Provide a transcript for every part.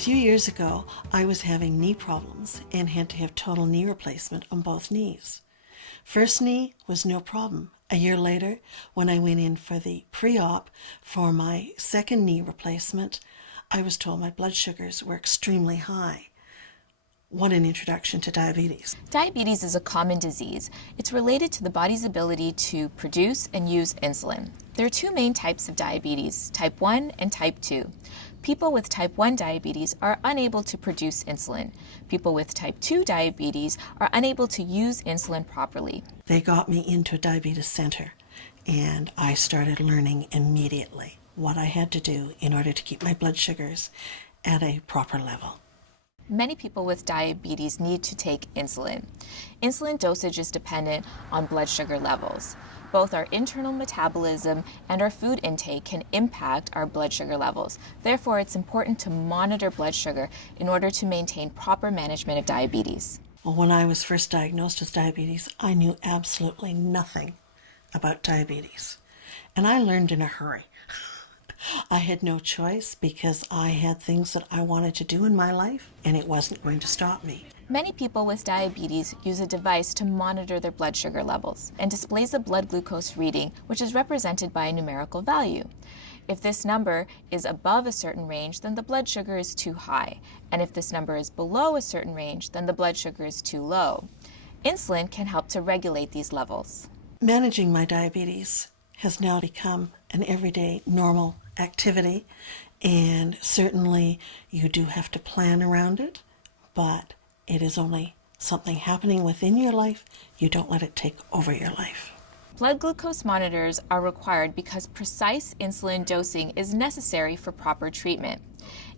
few years ago, I was having knee problems and had to have total knee replacement on both knees. First knee was no problem. A year later, when I went in for the pre-op for my second knee replacement, I was told my blood sugars were extremely high. What an introduction to diabetes. Diabetes is a common disease. It's related to the body's ability to produce and use insulin. There are two main types of diabetes, type 1 and type 2. People with type 1 diabetes are unable to produce insulin. People with type 2 diabetes are unable to use insulin properly. They got me into a diabetes center, and I started learning immediately what I had to do in order to keep my blood sugars at a proper level. Many people with diabetes need to take insulin. Insulin dosage is dependent on blood sugar levels. Both our internal metabolism and our food intake can impact our blood sugar levels. Therefore, it's important to monitor blood sugar in order to maintain proper management of diabetes. Well, when I was first diagnosed with diabetes, I knew absolutely nothing about diabetes. And I learned in a hurry. I had no choice because I had things that I wanted to do in my life, and it wasn't going to stop me. Many people with diabetes use a device to monitor their blood sugar levels and displays a blood glucose reading, which is represented by a numerical value. If this number is above a certain range, then the blood sugar is too high. And if this number is below a certain range, then the blood sugar is too low. Insulin can help to regulate these levels. Managing my diabetes has now become an everyday normal activity, and certainly you do have to plan around it, but it is only something happening within your life. You don't let it take over your life. Blood glucose monitors are required because precise insulin dosing is necessary for proper treatment.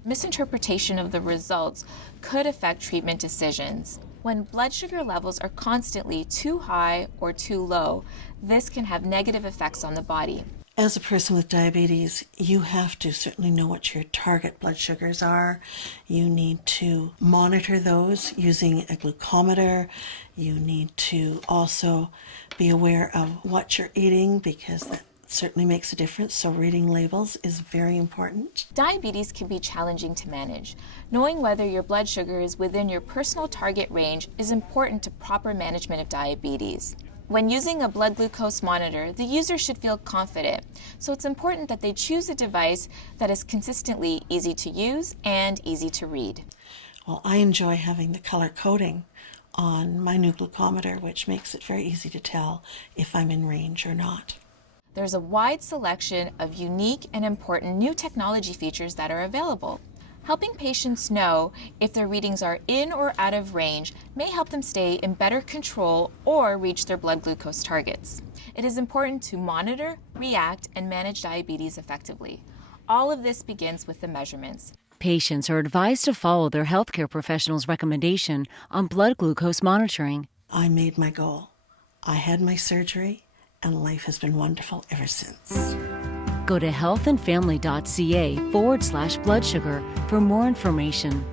Misinterpretation of the results could affect treatment decisions. When blood sugar levels are constantly too high or too low, this can have negative effects on the body. As a person with diabetes, you have to certainly know what your target blood sugars are. You need to monitor those using a glucometer. You need to also be aware of what you're eating, because that certainly makes a difference. So reading labels is very important. Diabetes can be challenging to manage. Knowing whether your blood sugar is within your personal target range is important to proper management of diabetes. When using a blood glucose monitor, the user should feel confident, so it's important that they choose a device that is consistently easy to use and easy to read. Well, I enjoy having the color coding on my new glucometer, which makes it very easy to tell if I'm in range or not. There's a wide selection of unique and important new technology features that are available. Helping patients know if their readings are in or out of range may help them stay in better control or reach their blood glucose targets. It is important to monitor, react, and manage diabetes effectively. All of this begins with the measurements. Patients are advised to follow their healthcare professional's recommendation on blood glucose monitoring. I made my goal. I had my surgery, and life has been wonderful ever since. Go to healthandfamily.ca/blood sugar for more information.